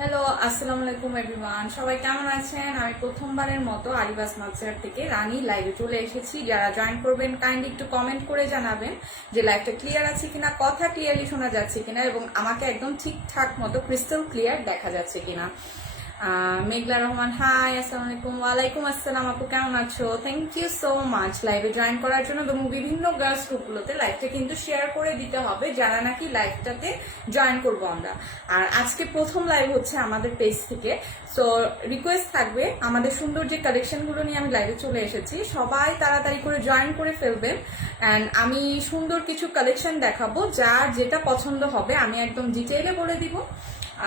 Hello, আসসালামু আলাইকুম everyone. সবাই কেমন আছেন? আমি প্রথমবারের মতো আরিবাস মালচার থেকে রানী লাইভে চলে এসেছি। যারা জয়েন করবেন কাইন্ডলি একটু কমেন্ট করে জানাবেন যে লাইভটা ক্লিয়ার আছে কিনা, কথা ক্লিয়ারলি শোনা যাচ্ছে কিনা এবং আমাকে একদম ঠিকঠাক মতো ক্রিস্টাল ক্লিয়ার দেখা যাচ্ছে কিনা। মেঘলা রহমান, হাই, আসসালামু আলাইকুম। ওয়ালাইকুম আসসালাম আপু, কেমন আছো? থ্যাংক ইউ সো মাচ লাইভে জয়েন করার জন্য। এবং বিভিন্ন গার্লস গ্রুপগুলোতে লাইভটা কিন্তু শেয়ার করে দিতে হবে যারা নাকি লাইভটাতে জয়েন করবো আমরা। আর আজকে প্রথম লাইভ হচ্ছে আমাদের পেজ থেকে, সো রিকোয়েস্ট থাকবে, আমাদের সুন্দর যে কালেকশনগুলো নিয়ে আমি লাইভে চলে এসেছি সবাই তাড়াতাড়ি করে জয়েন করে ফেলবেন। অ্যান্ড আমি সুন্দর কিছু কালেকশন দেখাবো, যার যেটা পছন্দ হবে আমি একদম ডিটেইলে বলে দিব।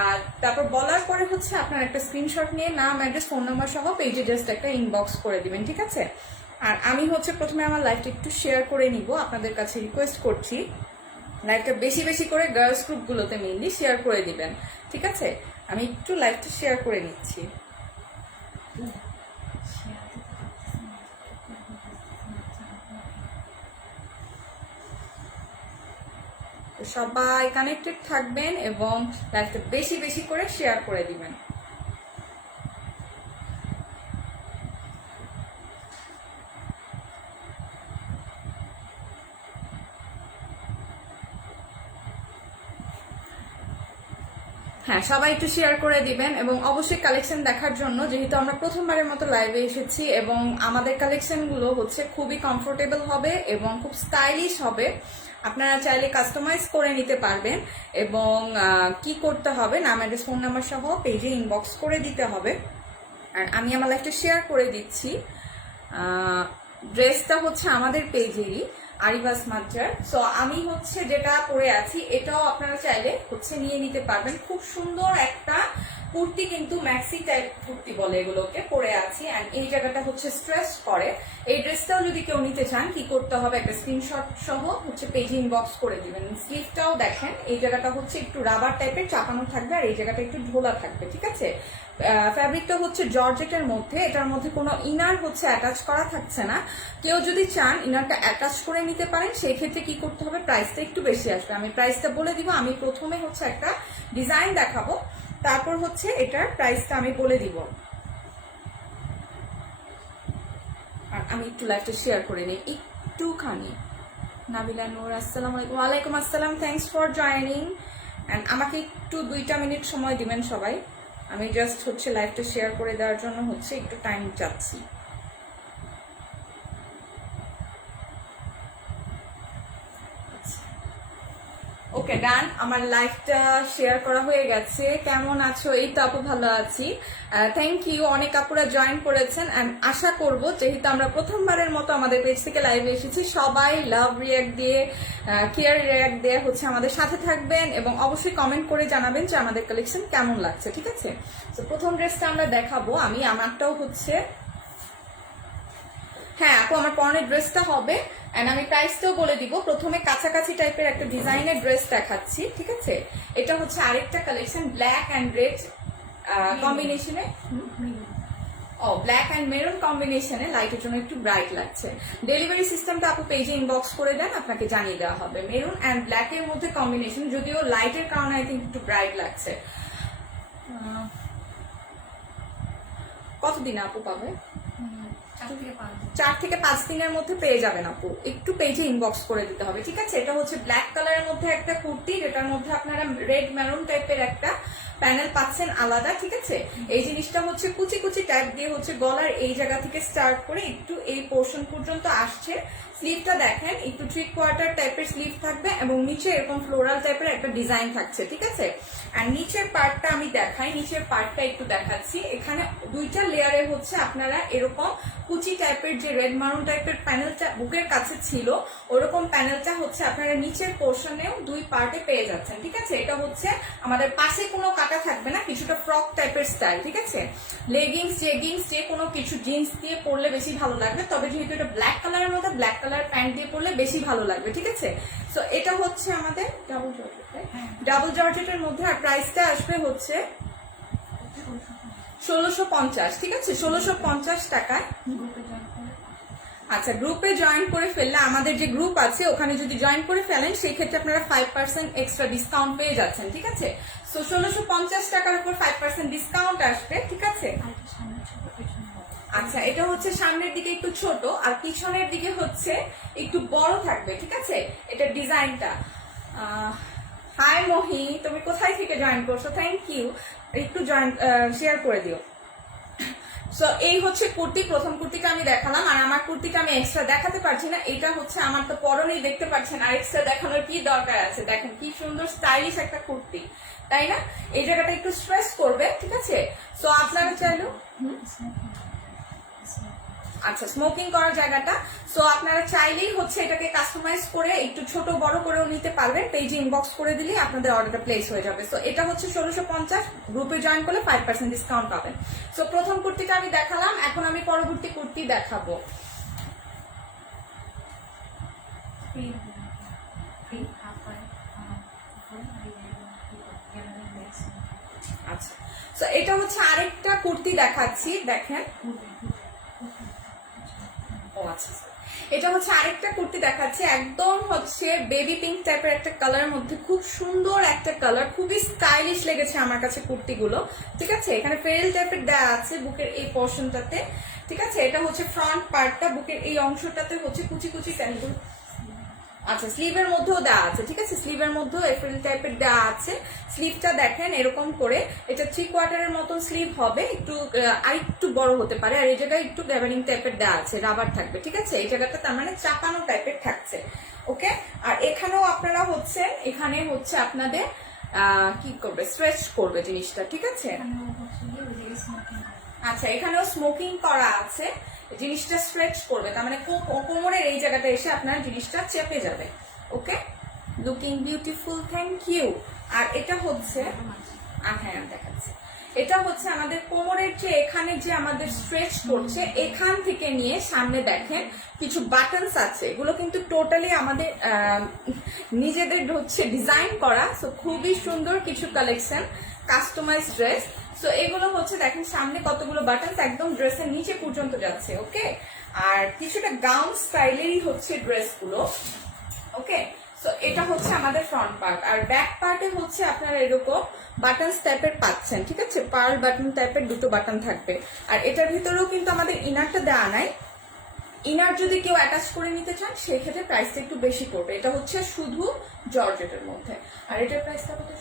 আর তারপর বলার পরে হচ্ছে আপনার একটা স্ক্রিনশট নিয়ে নাম, অ্যাড্রেস, ফোন নাম্বার সহ পেজে জাস্ট একটা ইনবক্স করে দিবেন, ঠিক আছে? আর আমি হচ্ছে প্রথমে আমার লাইভটা একটু শেয়ার করে নিব, আপনাদের কাছে রিকোয়েস্ট করছি লাইভটা বেশি বেশি করে গার্লস গ্রুপগুলোতে মেইনলি শেয়ার করে দিবেন, ঠিক আছে? আমি একটু লাইভটা শেয়ার করে নিচ্ছি। সবাই কানেক্টেড থাকবেন এবং লাইভটা বেশি বেশি করে শেয়ার করে দিবেন। হ্যাঁ, সবাই একটু শেয়ার করে দিবেন এবং অবশ্যই কালেকশন দেখার জন্য, যেহেতু আমরা প্রথমবারের মতো লাইভে এসেছি এবং আমাদের কালেকশনগুলো হচ্ছে খুবই কমফোর্টেবল হবে এবং খুব স্টাইলিশ হবে। আপনারা চাইলে কাস্টমাইজ করে নিতে পারবেন এবং কি করতে হবে, নাম, অ্যাড্রেস, ফোন নাম্বার সহ পেজে ইনবক্স করে দিতে হবে। আর আমি আমার লাইফটা শেয়ার করে দিচ্ছি। ড্রেসটা হচ্ছে আমাদের পেজেরই, আরিবাস মাত্রার। সো আমি হচ্ছে যেটা পরে আছি এটাও আপনারা চাইলে হচ্ছে নিয়ে নিতে পারবেন। খুব সুন্দর একটা কুর্তি, কিন্তু ম্যাক্সি টাইপ কুর্তি বলে এগুলোকে, পরে আছি। অ্যান্ড এই জায়গাটা হচ্ছে স্ট্রেচ করে। এই ড্রেসটাও যদি কেউ নিতে চান কি করতে হবে, একটা স্ক্রিনশট সহ হচ্ছে পেজে ইনবক্স করে দিবেন। স্লিভটাও দেখেন, এই জায়গাটা হচ্ছে একটু রাবার টাইপের চাপানো থাকবে আর এই জায়গাটা একটু ঢোলা থাকবে, ঠিক আছে? ফ্যাব্রিকটা হচ্ছে জর্জেটের মধ্যে, এটার মধ্যে কোনো ইনার হচ্ছে অ্যাটাচ করা থাকছে না। কেউ যদি চান ইনারটা অ্যাটাচ করে নিতে পারেন, সেই ক্ষেত্রে কি করতে হবে, প্রাইসটা একটু বেশি আসবে। আমি প্রাইসটা বলে দিব। আমি প্রথমে হচ্ছে একটা ডিজাইন দেখাবো, তারপর হচ্ছে এটার প্রাইসটা আমি বলে দিব। আর আমি একটু লাইভটা শেয়ার করে নিই একটুখানি। নাবিলা নূর, আসসালামু আলাইকুম। ওয়ালাইকুম আসসালাম, থ্যাংকস ফর জয়েনিং। অ্যান্ড আমাকে একটু 2টা মিনিট সময় দিবেন সবাই। আমি জাস্ট হচ্ছে লাইভটা শেয়ার করে দেওয়ার জন্য হচ্ছে একটু টাইম চাচ্ছি। ওকে, ডান। আমার লাইভটা শেয়ার করা হয়ে গেছে। কেমন আছো? এই তো আপু, ভালো আছি, থ্যাংক ইউ। অনেক আপুরা জয়েন করেছেন অ্যান্ড আশা করব, যেহেতু আমরা প্রথমবারের মতো আমাদের পেজ থেকে লাইভে এসেছি, সবাই লাভ রিয়াক্ট দিয়ে, কেয়ার রিয়াক্ট দিয়ে হচ্ছে আমাদের সাথে থাকবেন এবং অবশ্যই কমেন্ট করে জানাবেন যে আমাদের কালেকশন কেমন লাগছে, ঠিক আছে? তো প্রথম ড্রেসটা আমরা দেখাবো। আমি আমারটাও হচ্ছে, হ্যাঁ আপু, আমার পরনের ড্রেসটা হবে। এন্ড আমি প্রাইসটাও বলে দিব। প্রথমে কাছাকাছি টাইপের একটা ডিজাইনের ড্রেস দেখাচ্ছি, ঠিক আছে? এটা হচ্ছে আরেকটা কালেকশন, ব্ল্যাক অ্যান্ড রেড কম্বিনেশনে। ব্ল্যাক অ্যান্ড মেরুন কম্বিনেশনে, লাইটের জন্য একটু ব্রাইট লাগছে। ডেলিভারি সিস্টেমটা আপু পেজে ইনবক্স করে দেন, আপনাকে জানিয়ে দেওয়া হবে। মেরুন অ্যান্ড ব্ল্যাক এর মধ্যে কম্বিনেশন, যদিও লাইটের কারণে আই থিঙ্ক একটু ব্রাইট লাগছে। কতদিনে আপু পাবে? 4 থেকে 5 দিনের মধ্যে পেয়ে যাবেন আপু। একটু পেজে ইনবক্স করে দিতে হবে, ঠিক আছে? এটা হচ্ছে ব্ল্যাক কালারের মধ্যে একটা কুর্তি, যেটার মধ্যে আপনারা রেড মেরুন টাইপের একটা প্যানেল পাচ্ছেন আলাদা, ঠিক আছে? এই জিনিসটা হচ্ছে কুচি কুচি টাইপ দিয়ে হচ্ছে গলার এই জায়গা থেকে স্টার্ট করে একটু এই পোর্শন পর্যন্ত আসছে। স্লিভটা দেখেন, একটু 3/4 টাইপের স্লিভ থাকবে এবং নিচে এরকম ফ্লোরাল টাইপের একটা ডিজাইন থাকছে, ঠিক আছে? আর নিচের পার্টটা আমি দেখাই, নিচের পার্টটা একটু দেখাচ্ছি। এখানে 2টা লেয়ারে হচ্ছে আপনারা এরকম কুচি টাইপের যে রেড মারুন টাইপের প্যানেলটা বুকের কাছে ছিল, ওরকম প্যানেলটা হচ্ছে আপনারা নিচের পোর্শনেও 2 পার্টে পেয়ে যাচ্ছেন, ঠিক আছে? এটা হচ্ছে আমাদের পাশে কোনো কাটা থাকবে না, কিছুটা ফ্রক টাইপের স্টাইল, ঠিক আছে? লেগিংস, জেগিংস যে কোনো কিছু জিন্স দিয়ে পরলে বেশি ভালো লাগবে, তবে যেহেতু এটা ব্ল্যাক কালারের মধ্যে ব্ল্যাক কালার প্যান্ট দিয়ে পরলে বেশি ভালো লাগবে, ঠিক আছে? সো এটা হচ্ছে আমাদের ডাবল জর্জেটের মধ্যে। আর প্রাইসটা আসবে হচ্ছে 1650, ঠিক আছে? 1650 টাকায়। আচ্ছা, গ্রুপে জয়েন করে ফেললে, আমাদের যে গ্রুপ আছে ওখানে যদি জয়েন করে ফেলেন, সেই ক্ষেত্রে আপনারা 5% এক্সট্রা ডিসকাউন্ট পেয়ে যাচ্ছেন, ঠিক আছে? সো 1650 টাকার উপর 5% ডিসকাউন্ট আসবে, ঠিক আছে। আচ্ছা, এটা হচ্ছে সামনের দিকে একটু ছোট আর পিছনের দিকে হচ্ছে একটু বড় থাকবে, ঠিক আছে। এটা ডিজাইনটা। হাই মহি, তুমি কোথায় থেকে জয়েন করছো? থ্যাংক ইউ, একটু জয়েন শেয়ার করে দিও। সো এই হচ্ছে কুর্তি, প্রথম কুর্তিটা আমি দেখালাম। আর আমার কুর্তিটা আমি এক্সট্রা দেখাতে পারছি না, এটা হচ্ছে আমার তো পরনেই দেখতে পাচ্ছেন, আর এক্সট্রা দেখানোর কি দরকার আছে? দেখেন কি সুন্দর স্টাইলিশ একটা কুর্তি, তাই না? এই জায়গাটা একটু স্ট্রেস করবে, ঠিক আছে। সো আপনারা চাইলেও আচ্ছা, স্মোকিং করার জায়গাটা, সো আপনারা চাইলেই হচ্ছে এটাকে কাস্টমাইজ করে একটু ছোট বড় করেও নিতে পারবেন। পেজে ইনবক্স করে দিলে আপনাদের অর্ডারটা প্লেস হয়ে যাবে। সো এটা হচ্ছে 1650, গ্রুপে জয়েন করলে 5% ডিসকাউন্ট পাবেন। সো প্রথম কুর্তিটা আমি দেখালাম, এখন আমি পরবর্তী কুর্তি দেখাবো। আচ্ছা, সো এটা হচ্ছে আরেকটা কুর্তি দেখাচ্ছি, দেখেন। আচ্ছা, এটা হচ্ছে আরেকটা কুর্তি দেখাচ্ছে, একদম হচ্ছে বেবি পিঙ্ক টাইপের একটা কালারের মধ্যে, খুব সুন্দর একটা কালার, খুবই স্টাইলিশ লেগেছে আমার কাছে কুর্তিগুলো, ঠিক আছে। এখানে ফেরেল টাইপের দেওয়া আছে বুকের এই পোর্শনটাতে, ঠিক আছে। এটা হচ্ছে ফ্রন্ট পার্টটা, বুকের এই অংশটাতে হচ্ছে কুচি কুচি প্যান্টগুলো। আচ্ছা, স্লিভের মধ্যেও দেওয়া আছে, ঠিক আছে। স্লিভের মধ্যেও এফ্রিল টাইপের দেওয়া আছে। স্লিভটা দেখেন এরকম করে, এটা 3/4 মতন স্লিভ হবে, একটু আরেকটু বড় হতে পারে। আর এই জায়গায় একটু গ্যাবারিং টাইপের দেওয়া আছে, রাবার থাকবে, ঠিক আছে। এই জায়গাটা তার মানে চাপানো টাইপের থাকছে, ওকে। আর এখানেও আপনারা হচ্ছে, এখানে হচ্ছে আপনাদের কি করবে, স্ট্রেচ করবে জিনিসটা, ঠিক আছে। আচ্ছা, এখানেও স্মোকিং করা আছে, জিনিসটা স্ট্রেচ করবে, তার মানে কোমরের এই জায়গাটা এসে আপনার জিনিসটা চেপে যাবে, okay. Looking beautiful, thank you. আর এটা হচ্ছে, হ্যাঁ দেখাচ্ছি, এটা হচ্ছে আমাদের কোমরের যে এখানে যে আমাদের স্ট্রেচ করছে, এখান থেকে নিয়ে সামনে দেখেন কিছু বাটনস আছে, এগুলো কিন্তু টোটালি আমাদের নিজেদের হচ্ছে ডিজাইন করা। সো খুবই সুন্দর কিছু কালেকশন, কাস্টমাইজ ড্রেস। সো এগুলো হচ্ছে দেখেন সামনে কতগুলো বাটনস, একদম ড্রেসের নিচে পর্যন্ত যাচ্ছে, ওকে। আর কিছুটা গাউন স্টাইলেরই হচ্ছে ড্রেসগুলো, ওকে। সো এটা হচ্ছে আমাদের ফ্রন্ট পার্ট। আর ব্যাক পার্টে হচ্ছে আপনারা এরকম বাটন টাইপের পাচ্ছেন, ঠিক আছে। পার্ল বাটন টাইপের দুটো বাটন থাকবে। আর এটার ভিতরেও কিন্তু আমাদের ইনারটা দেওয়া নাই। ইনার যদি কেউ অ্যাটাচ করে নিতে চান সেক্ষেত্রে প্রাইসটা একটু বেশি পড়বে। এটা হচ্ছে শুধু জর্জেটের মধ্যে। আর এটার প্রাইসটা কত?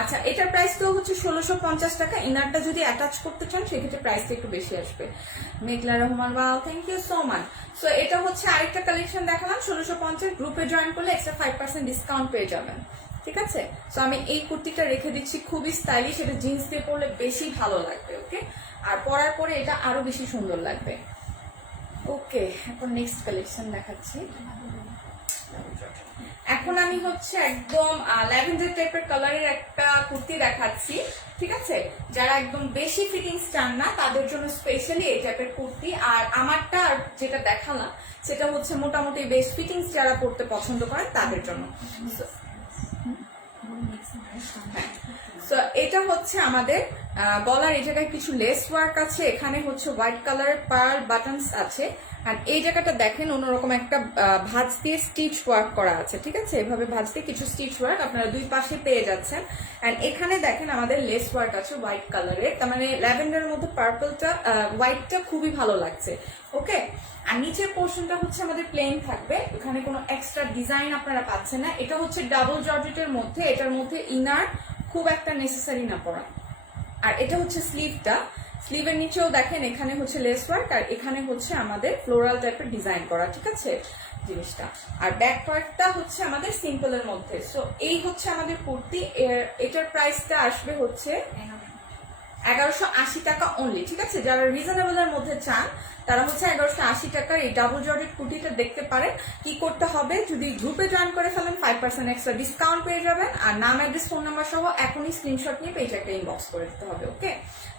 আচ্ছা, এটার প্রাইস তো হচ্ছে 1650 টাকা। ইনারটা যদি অ্যাটাচ করতে চান সেক্ষেত্রে প্রাইসটা একটু বেশি আসবে। Meghla Rahman, wow, thank you so much. So এটা হচ্ছে আরেকটা কালেকশন দেখালাম 1650, গ্রুপে জয়েন করলে এক্সট্রা 5% ডিসকাউন্ট পেয়ে যাবেন, ঠিক আছে। সো আমি এই কুর্তিটা রেখে দিচ্ছি, খুবই স্টাইলিশ, এটা জিন্স দিয়ে পরলে বেশি ভালো লাগবে, ওকে। আর পরার পরে এটা আরো বেশি সুন্দর লাগবে, ওকে। এখন নেক্সট কালেকশন দেখাচ্ছি। এখন আমি হচ্ছে একদম ল্যাভেন্ডার টাইপের কালারের একটা কুর্তি দেখাচ্ছি, ঠিক আছে। যারা একদম বেশি ফিটিংস চান না তাদের জন্য স্পেশালি এই টাইপের কুর্তি। আর আমারটা যেটা দেখালাম সেটা হচ্ছে মোটামুটি বেশ ফিটিংস যারা পড়তে পছন্দ করেন তাদের জন্য। সো এটা হচ্ছে আমাদের গলার এই জায়গায় কিছু লেস ওয়ার্ক আছে, এখানে হচ্ছে হোয়াইট কালারের পার্ল বাটনস আছে। আর এই জায়গাটা দেখেন অন্যরকম একটা ভাঁজ দিয়ে স্টিচ ওয়ার্ক করা আছে, ঠিক আছে। এভাবে ভাঁজ দিয়ে কিছু স্টিচ ওয়ার্ক আপনারা দুই পাশে পেয়ে যাচ্ছেন। অ্যান্ড এখানে দেখেন আমাদের লেস ওয়ার্ক আছে হোয়াইট কালারের, তার মানে ল্যাভেন্ডারের মধ্যে পার্পলটা হোয়াইটটা খুবই ভালো লাগছে, ওকে। আর নিচের পোর্শনটা হচ্ছে আমাদের প্লেন থাকবে, এখানে কোনো এক্সট্রা ডিজাইন আপনারা পাচ্ছেন না। এটা হচ্ছে ডাবল জর্জেটের মধ্যে, এটার মধ্যে ইনার খুব একটা নেসেসারি না পড়া। আর এটা হচ্ছে স্লিভটা, স্লিভের নিচেও দেখেন এখানে হচ্ছে লেস ওয়ার্ক, আর এখানে হচ্ছে আমাদের ফ্লোরাল টাইপের ডিজাইন করা, ঠিক আছে জিনিসটা। আর ব্যাক পার্টটা হচ্ছে আমাদের সিম্পলের মধ্যে। সো এই হচ্ছে আমাদের কুর্তি, এটার প্রাইসটা আসবে হচ্ছে 1180 টাকা অনলি, ঠিক আছে। যারা রিজনেবল এর মধ্যে চান তারা হচ্ছে 1180 টাকার এই ডাবল জর্জেট কুর্তিটা দেখতে পারেন। কি করতে হবে, যদি গ্রুপে জয়েন করে ফেলেন 5% এক্সট্রা ডিসকাউন্ট পেয়ে যাবেন। আর নাম, অ্যাড্রেস, ফোন নাম্বার সহ এখনই স্ক্রিনশট নিয়ে পেজটাকে ইনবক্স করে দিতে হবে, ওকে।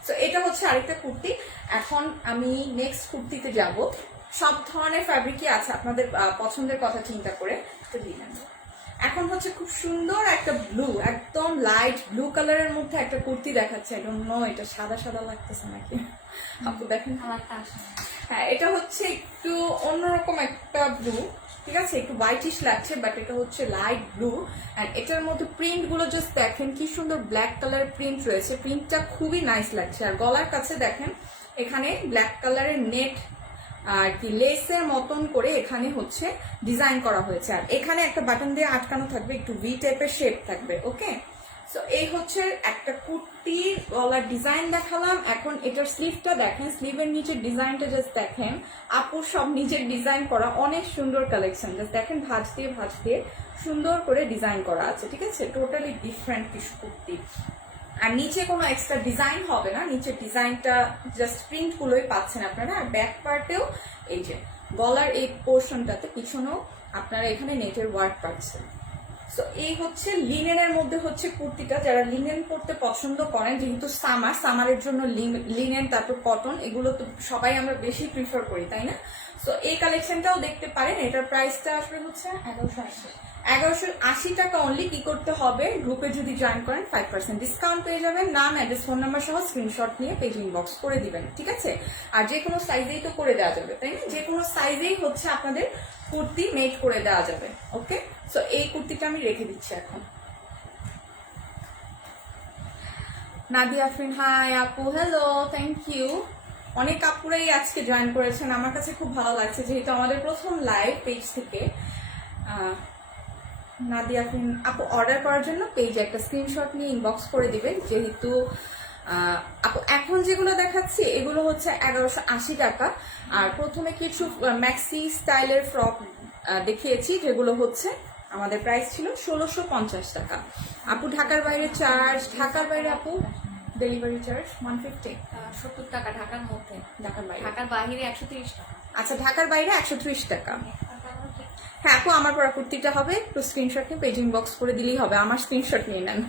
সো এটা হচ্ছে আরেকটা কুর্তি। এখন আমি নেক্সট কুর্তিতে যাব। সব ধরনের ফ্যাব্রিকই আছে আপনাদের পছন্দের কথা চিন্তা করে, তো দিয়ে নেব। এখন হচ্ছে খুব সুন্দর একটা ব্লু, একদম লাইট ব্লু কালারের মধ্যে একটা কুর্তি দেখাচ্ছে। আই ডোন্ট নো এটা সাদা সাদা লাগতেছে নাকি, আপু দেখেন। হ্যাঁ, এটা হচ্ছে একটু অন্যরকম একটা ব্লু, ঠিক আছে, একটু হোয়াইটিশ লাগছে, বাট এটা হচ্ছে লাইট ব্লু। অ্যান্ড এটার মধ্যে প্রিন্ট গুলো জাস্ট দেখেন কি সুন্দর ব্ল্যাক কালারের প্রিন্ট রয়েছে, প্রিন্টটা খুবই নাইস লাগছে। আর গলার কাছে দেখেন এখানে ব্ল্যাক কালারের নেট আর কি লেসের মতন করে এখানে হচ্ছে ডিজাইন করা হয়েছে। আর এখানে একটা বাটন দিয়ে আটকানো থাকবে, একটু ভি টাইপের শেপ থাকবে। ওকে, সো এই হচ্ছে একটা কুর্তি গলার ডিজাইন দেখালাম। এখন এটার স্লিভটা দেখেন, স্লিভের নিচের ডিজাইনটা জাস্ট দেখেন, আপুর সব নিচের ডিজাইন করা, অনেক সুন্দর কালেকশন। জাস্ট দেখেন ভাঁজ দিয়ে সুন্দর করে ডিজাইন করা আছে, ঠিক আছে, টোটালি ডিফারেন্ট কিছু কুর্তি। আর নিচে কোনো এক্সট্রা ডিজাইন হবে না, নিচের ডিজাইনটা জাস্ট প্রিন্ট গুলোই পাচ্ছেন আপনারা। আর ব্যাক পার্টেও এই যে গলার এই পোর্শনটাতে পিছনেও আপনারা এখানে নেটের ওয়ার্ক পাচ্ছেন। সো এই হচ্ছে লিনেনের মধ্যে হচ্ছে কুর্তিটা, যারা লিনেন পরতে পছন্দ করেন, যেহেতু সামারের জন্য লিনেন, তারপর কটন, এগুলো তো সবাই আমরা বেশি প্রিফার করি, তাই না? সো এই কালেকশনটাও দেখতে পারেন। এটার প্রাইসটা আসবে হচ্ছে 1180 টাকা অনলি। কি করতে হবে, গ্রুপে যদি জয়েন করেন 5% ডিসকাউন্ট পেয়ে যাবেন। নাম, অ্যাড্রেস, ফোন নাম্বার সহ স্ক্রিনশট নিয়ে পেজ ইনবক্স করে দিবেন, ঠিক আছে? আর যে কোনো সাইজেই তো করে দেওয়া যাবে, তাই না? যে কোনো সাইজেই হচ্ছে আপনাদের কুর্তি মেক করে দেওয়া যাবে। ওকে, সো এই কুর্তিটা আমি রেখে দিচ্ছি এখন। নাদিয়া আফরিন, হাই আপু, হ্যালো, থ্যাংক ইউ। অনেক আপুরাই আজকে জয়েন করেছেন, আমার কাছে খুব ভালো লাগছে, যেহেতু আমাদের প্রথম লাইভ পেজ থেকে। নাদিয়া আফরিন আপু, অর্ডার করার জন্য পেজে একটা স্ক্রিনশট নিয়ে ইনবক্স করে দিবেন। যেহেতু আপু এখন যেগুলো দেখাচ্ছি এগুলো হচ্ছে 1180 টাকা। আর প্রথমে কিছু ম্যাক্সি স্টাইলের ফ্রক দেখিয়েছি, যেগুলো হচ্ছে আমাদের প্রাইস ছিল 1650 টাকা। আপু ঢাকার বাইরে চার্জ, ঢাকার বাইরে আপু ডেলিভারি চার্জ 150 70 টাকা ঢাকার মধ্যে, ঢাকার বাইরে, ঢাকার বাইরে 130 টাকা। আচ্ছা, ঢাকার বাইরে 130 টাকা। হ্যাঁ আপু, আমার পরা কুর্তিটা হবে, একটু স্ক্রিনশট নিয়ে পেজ ইনবক্স করে দিলেই হবে, আমার স্ক্রিনশট নিয়ে নেন।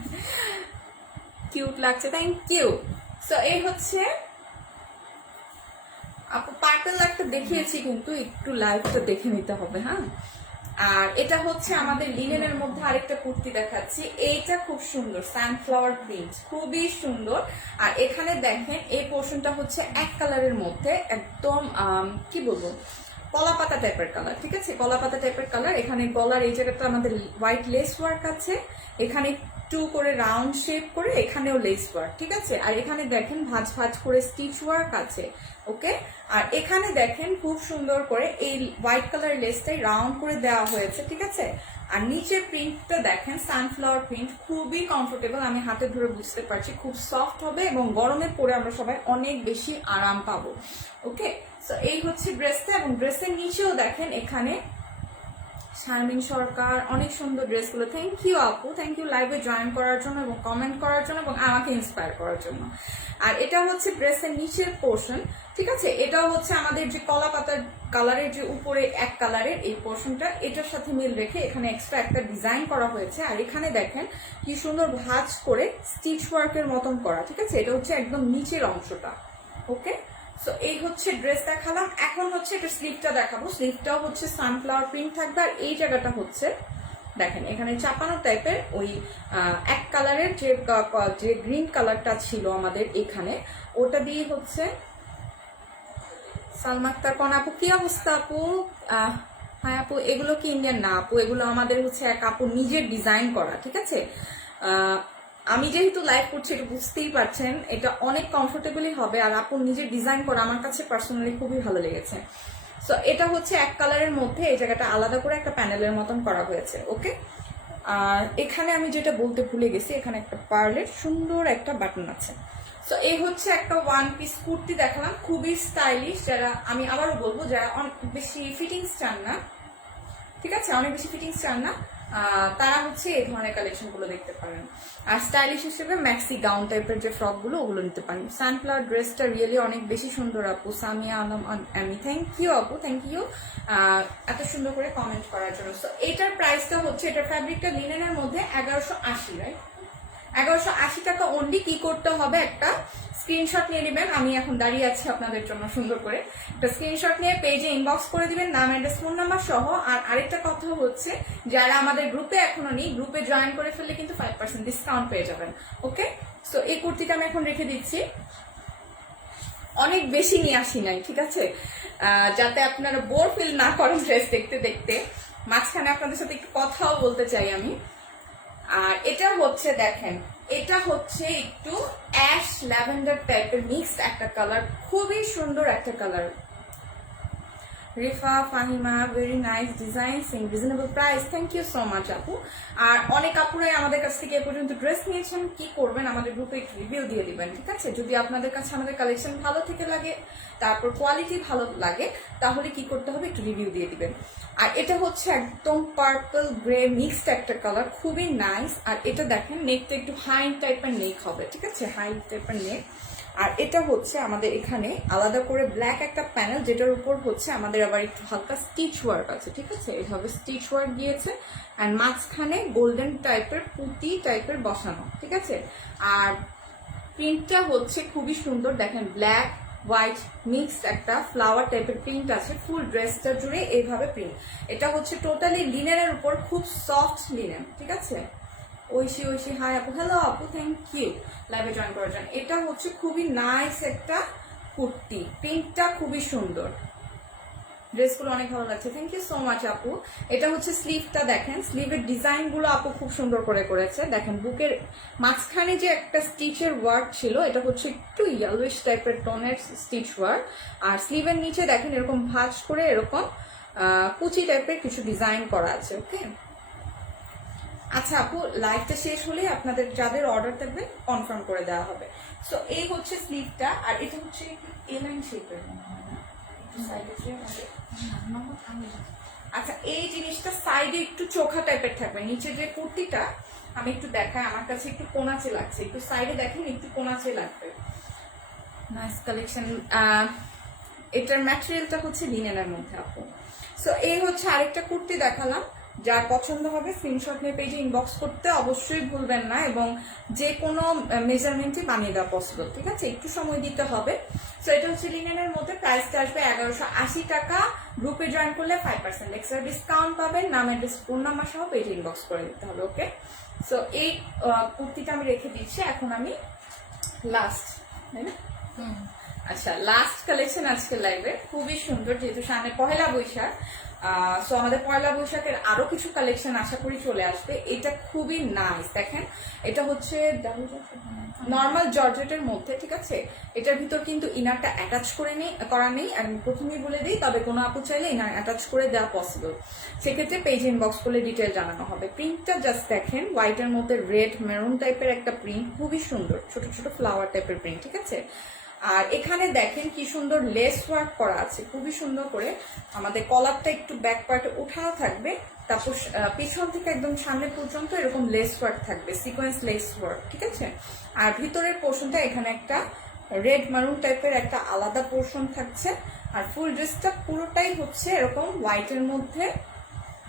কিউট লাগছে, থ্যাংক ইউ। সো এই হচ্ছে আপু পার্পল একটা দেখিয়েছি, কিন্তু একটু লাইভটা দেখে নিতে হবে। হ্যাঁ, আর এটা হচ্ছে আমাদের লিনেনের মধ্যে আরেকটা কুর্তি দেখাচ্ছি। এইটা খুব সুন্দর, সানফ্লাওয়ার প্রিন্ট, খুবই সুন্দর। আর এখানে দেখেন এই পোর্শনটা হচ্ছে এক কালারের মধ্যে, একদম কি বলবো, কলা পাতা টাইপের কালার, ঠিক আছে, কলা পাতা টাইপের কালার। এখানে গলার এই জায়গাটা আমাদের হোয়াইট লেস ওয়ার্ক আছে, এখানে একটু করে রাউন্ড শেপ করে এখানেও লেস ওয়ার্ক, ঠিক আছে। আর এখানে দেখেন ভাঁজ করে স্টিচ ওয়ার্ক আছে। ওকে, আর এখানে দেখেন খুব সুন্দর করে এই হোয়াইট কালার লেসটাই রাউন্ড করে দেওয়া হয়েছে, ঠিক আছে। আর নিচের প্রিন্টটা দেখেন সানফ্লাওয়ার প্রিন্ট, খুবই কমফোর্টেবল, আমি হাতে ধরে বুঝতে পারছি, খুব সফট হবে এবং গরমে পরে আমরা সবাই অনেক বেশি আরাম পাবো। ওকে, সো এই হচ্ছে ড্রেসটা। এবং ড্রেসের নিচেও দেখেন এখানে শারমিন সরকার, অনেক সুন্দর ড্রেসগুলো। থ্যাংক ইউ আপু, থ্যাংক ইউ লাইভে জয়েন করার জন্য এবং কমেন্ট করার জন্য এবং আমাকে ইন্সপায়ার করার জন্য। আর এটা হচ্ছে ড্রেসের নিচের পোর্শন, ঠিক আছে। এটাও হচ্ছে আমাদের যে কলা পাতার কালারের যে উপরে এক কালারের এই পোর্শনটা, এটার সাথে মিল রেখে এখানে এক্সট্রা একটা ডিজাইন করা হয়েছে। আর এখানে দেখেন কি সুন্দর ভাঁজ করে স্টিচ ওয়ার্কের মতন করা, ঠিক আছে। এটা হচ্ছে একদম নিচের অংশটা। ওকে, সো এই হচ্ছে ড্রেস দেখালাম। এখন হচ্ছে এটা স্লিভটা দেখাবো। স্লিভটাও হচ্ছে সানফ্লাওয়ার প্রিন্ট থাকবে। আর এই জায়গাটা হচ্ছে দেখেন এখানে চাপানো টাইপের ওই এক কালারের যে গ্রিন কালারটা ছিল আমাদের এখানে, ওটা দিয়ে হচ্ছে সালমা আক্তার কোন আপু, কি অবস্থা আপু? হ্যাঁ আপু, এগুলো কি ইন্ডিয়ান না আপু, এগুলো আমাদের হচ্ছে এক আপু নিজের ডিজাইন করা, ঠিক আছে। আমি যেহেতু লাইভ করছি এটা বুঝতেই পারছেন, এটা অনেক কমফোর্টেবলই হবে। আর আপু নিজের ডিজাইন করা আমার কাছে পার্সোনালি খুবই ভালো লেগেছে। সো এটা হচ্ছে এক কালারের মধ্যে এই জায়গাটা আলাদা করে একটা প্যানেলের মতন করা হয়েছে। ওকে, আর এখানে আমি যেটা বলতে ভুলে গেছি, এখানে একটা পার্লের সুন্দর একটা বাটন আছে। সো এই হচ্ছে একটা ওয়ান পিস কুর্তি দেখালাম, খুবই স্টাইলিশ। যারা, আমি আবারও বলবো, যারা অনেক বেশি ফিটিংস চান না, ঠিক আছে, অনেক বেশি ফিটিংস চান না, তারা হচ্ছে এই ধরনের কালেকশন গুলো দেখতে পারেন। আর স্টাইলিশ হিসেবে ম্যাক্সি গাউন টাইপের যে ফ্রক গুলো, ওগুলো নিতে পারেন। সানফ্লাওয়ার ড্রেসটা রিয়েলি অনেক বেশি সুন্দর আপু। সামিয়া আলম আমি, থ্যাংক ইউ আপু, থ্যাংক ইউ এত সুন্দর করে কমেন্ট করার জন্য। তো এটার প্রাইসটা হচ্ছে, এটার ফ্যাব্রিকটা লিনেনের মধ্যে 1180, রাইট, 1180 টাকা অনলি। কি করতে হবে, একটা স্ক্রিনশট নিয়ে নেবেন। আমি এখন দাঁড়িয়ে আছি আপনাদের জন্য সুন্দর করে। একটা স্ক্রিনশট নিয়ে পেজে ইনবক্স করে দিবেন, নাম অ্যাড্রেস ফোন নাম্বার সহ। আর আরেকটা কথা হচ্ছে, যারা আমাদের গ্রুপে এখনো নেই, গ্রুপে জয়েন করে ফেললে কিন্তু 5% ডিসকাউন্ট পেয়ে যাবেন। ওকে, সো এই কুর্তিটা আমি এখন রেখে দিচ্ছি। অনেক বেশি নিয়ে আসি নাই, ঠিক আছে, যাতে আপনারা বোর ফিল না করেন ড্রেস দেখতে দেখতে। মাঝখানে আপনাদের সাথে একটু কথাও বলতে চাই আমি। আর এটা হচ্ছে দেখেন, এটা হচ্ছে একটু অ্যাশ ল্যাভেন্ডার টাইপের মিক্সড একটা কালার, খুবই সুন্দর একটা colour. Rifa Fahima, very nice design, same reasonable price, thank you so much আপু। আর অনেক আপুরাই আমাদের কাছ থেকে এ পর্যন্ত ড্রেস নিয়েছেন, কি করবেন, আমাদের গ্রুপে একটু রিভিউ দিয়ে দিবেন, ঠিক আছে। যদি আপনাদের কাছে আমাদের কালেকশন ভালো থেকে লাগে, তারপর কোয়ালিটি ভালো লাগে, তাহলে কি করতে হবে, একটু রিভিউ দিয়ে দিবেন। আর এটা হচ্ছে একদম পার্পল গ্রে মিক্সড একটা কালার, খুবই নাইস। আর এটা দেখেন, নেকটা একটু হাই টাইপের নেক হবে, ঠিক আছে, হাই টাইপের নেক। আর এটা হচ্ছে আমাদের এখানে আলাদা করে ব্ল্যাক একটা প্যানেল, যেটার উপর হচ্ছে আমাদের আবার একটু হালকা স্টিচ ওয়ার্ক আছে, ঠিক আছে, এইভাবে স্টিচ ওয়ার্ক দিয়েছে। অ্যান্ড মাঝখানে গোল্ডেন টাইপের পুঁতি টাইপের বসানো, ঠিক আছে। আর প্রিন্টটা হচ্ছে খুবই সুন্দর, দেখেন ব্ল্যাক হোয়াইট মিক্সড একটা ফ্লাওয়ার টাইপের প্রিন্ট আছে ফুল ড্রেসটা জুড়ে, এইভাবে প্রিন্ট। এটা হচ্ছে টোটালি লিনেনের উপর, খুব সফট লিনেন, ঠিক আছে। ঐশী ঐশী হাই আপু, হ্যালো আপু, থ্যাংক ইউ লাইভে জয়েন করার জন্য। এটা হচ্ছে খুবই নাইস একটা কুর্তি, প্রিন্টটা খুবই সুন্দর, ড্রেসগুলো অনেক ভালো লাগছে, থ্যাংক ইউ সো মাচ আপু। এটা হচ্ছে স্লিভটা, দেখেন স্লিভের ডিজাইন গুলো আপু খুব সুন্দর করে করেছে। দেখেন বুকের মাঝখানে যে একটা স্টিচের ওয়ার্ক ছিল, এটা হচ্ছে একটু ইয়েলোইশ টাইপের টোনের স্টিচ ওয়ার্ক। আর স্লিভের নিচে দেখেন এরকম ভাঁজ করে এরকম কুচি টাইপের কিছু ডিজাইন করা আছে। ওকে, আচ্ছা আপু, লাইভটা শেষ হলে আপনাদের যাদের অর্ডার থাকবে কনফার্ম করে দেওয়া হবে। সো এই হচ্ছে স্লিভটা। আর এটা হচ্ছে এলাইন শেপের, আচ্ছা এই জিনিসটা সাইডে একটু চোখা টাইপের থাকবে। নিচে যে কুর্তিটা আমি একটু দেখাই, আমার কাছে একটু কোনাচে লাগছে, একটু সাইডে দেখেন একটু কোনাচে লাগবে। Nice collection. এটার ম্যাটেরিয়ালটা হচ্ছে লিনেনের মধ্যে আপু। সো এই হচ্ছে আরেকটা কুর্তি দেখালাম, যার পছন্দ হবে স্ক্রিনশট নিয়ে পেজে ইনবক্স করতে অবশ্যই ভুলবেন না, এবং যে কোনো মেজারমেন্টই বানিয়ে দেওয়া পসিবল, ঠিক আছে, একটু সময় দিতে হবে। সো এটা হচ্ছে লিনেনের মধ্যে, প্রাইসটা আসবে 1180 টাকা। গ্রুপে জয়েন করলে 5% এক্সট্রা ডিসকাউন্ট পাবেন, নাম অ্যাড্রেস ফোন নাম্বার সহ পেজে ইনবক্স করে দিতে হবে। ওকে, সো এই কুর্তিটা আমি রেখে দিচ্ছি। এখন আমি লাস্ট, তাই না, আচ্ছা লাস্ট কালেকশন আজকে লাইভে, খুবই সুন্দর, যেহেতু সামনে পহেলা বৈশাখ। সো আমাদের পয়লা বৈশাখের আরো কিছু কালেকশন আশা করি চলে আসবে। এটা খুবই নাইস, দেখেন এটা হচ্ছে নর্মাল জর্জেটের মধ্যে, ঠিক আছে। এটার ভিতর কিন্তু ইনারটা অ্যাটাচ করে করা নেই, আমি প্রথমেই বলে দিই, তবে কোনো আপু চাইলে ইনার অ্যাটাচ করে দেওয়া পসিবল, সেক্ষেত্রে পেজ ইনবক্স করলে ডিটেল জানানো হবে। প্রিন্টটা জাস্ট দেখেন, হোয়াইটের মধ্যে রেড মেরুন টাইপের একটা প্রিন্ট, খুবই সুন্দর, ছোট ছোট ফ্লাওয়ার টাইপের প্রিন্ট, ঠিক আছে। আর এখানে দেখেন কি সুন্দর লেস ওয়ার্ক করা আছে, খুবই সুন্দর করে। আমাদের কলারটা একটু ব্যাক পার্টে উঠানো থাকবে, তারপর পিছন থেকে একদম সামনে পর্যন্ত এরকম লেস ওয়ার্ক থাকবে, সিকোয়েন্স লেস ওয়ার্ক, ঠিক আছে। আর ভিতরের পোর্শনটা এখানে একটা রেড মারুন টাইপের একটা আলাদা পোর্শন থাকছে। আর ফুল ড্রেসটা পুরোটাই হচ্ছে এরকম হোয়াইটের মধ্যে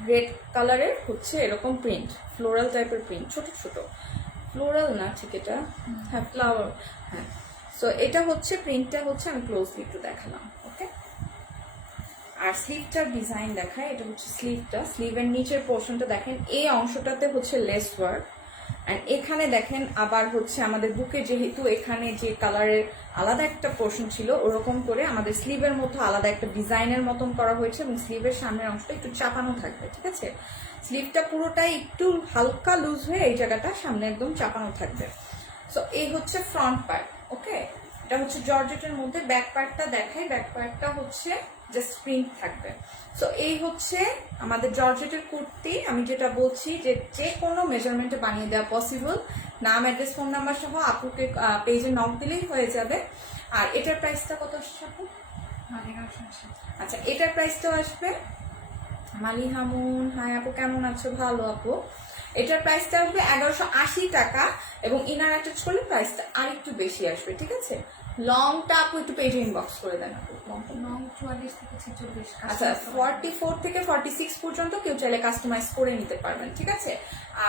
রেড কালারের হচ্ছে এরকম প্রিন্ট, ফ্লোরাল টাইপের প্রিন্ট, ছোট ছোট ফ্লোরাল না, ঠিক এটা, হ্যাঁ ফ্লাওয়ার, হ্যাঁ। সো এটা হচ্ছে প্রিন্টটা হচ্ছে, আমি ক্লোজলি একটু দেখালাম। ওকে, আর স্লিভটার ডিজাইন দেখায়, এটা হচ্ছে স্লিভটা, স্লিভের নিচের পোর্শনটা দেখেন, এই অংশটাতে হচ্ছে লেস ওয়ার্ক। অ্যান্ড এখানে দেখেন আবার হচ্ছে আমাদের বুকে, যেহেতু এখানে যে কালারের আলাদা একটা পোর্শন ছিল, ওরকম করে আমাদের স্লিভের মতো আলাদা একটা ডিজাইনের মতন করা হয়েছে, এবং স্লিভের সামনের অংশটা একটু চাপানো থাকবে, ঠিক আছে। স্লিভটা পুরোটাই একটু হালকা লুজ হয়ে এই জায়গাটা সামনে একদম চাপানো থাকবে। সো এই হচ্ছে ফ্রন্ট পার্ট। ওকে, এটা হচ্ছে জর্জেটের মধ্যে। ব্যাক পার্টটা দেখাই, ব্যাক পার্টটা হচ্ছে জাস্ট প্রিন্ট থাকবে। সো এই হচ্ছে আমাদের জর্জেটের কুর্তি। আমি যেটা বলছি যে যে কোনো মেজারমেন্টে বানিয়ে দেওয়া পসিবল, নাম অ্যাড্রেস ফোন নাম্বার সহ আপুকে পেজে নক দিলেই হয়ে যাবে। আর এটার প্রাইসটা কত আসছে আপু? আচ্ছা, এটার প্রাইসটাও আসবে। মালিহামুন হাই আপু, কেমন আছো? ভালো আপু। এটার প্রাইসটা আসবে 1180 টাকা এবং ইনার অ্যাটাচ করলে প্রাইসটা আর একটু বেশি আসবে, ঠিক আছে? লংটা আপু একটু পেজে ইনবক্স করে দেন আপু। লংটা নং 44 থেকে 46। আচ্ছা 44 থেকে 46 পর্যন্ত কেউ চাইলে কাস্টমাইজ করে নিতে পারবেন, ঠিক আছে?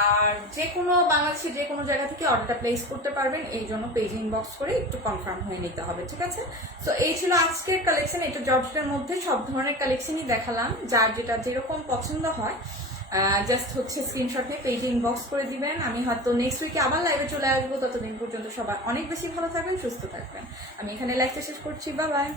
আর যে কোনো বাংলাদেশের যে কোনো জায়গা থেকে অর্ডারটা প্লেস করতে পারবেন, এই জন্য পেজ ইনবক্স করে একটু কনফার্ম হয়ে নিতে হবে, ঠিক আছে? তো এই ছিল আজকের কালেকশন। এটা জর্জেটের মধ্যে সব ধরনের কালেকশনই দেখালাম, যার যেটা যেরকম পছন্দ হয় জাস্ট হচ্ছে স্ক্রিনশট নিয়ে পেজে ইনবক্স করে দিবেন। আমি হয়তো নেক্সট উইকে আবার লাইভে চলে আসবো। ততদিন পর্যন্ত সবাই অনেক বেশি ভালো থাকবেন, সুস্থ থাকবেন। আমি এখানে লাইভটা শেষ করছি, বাই বাই।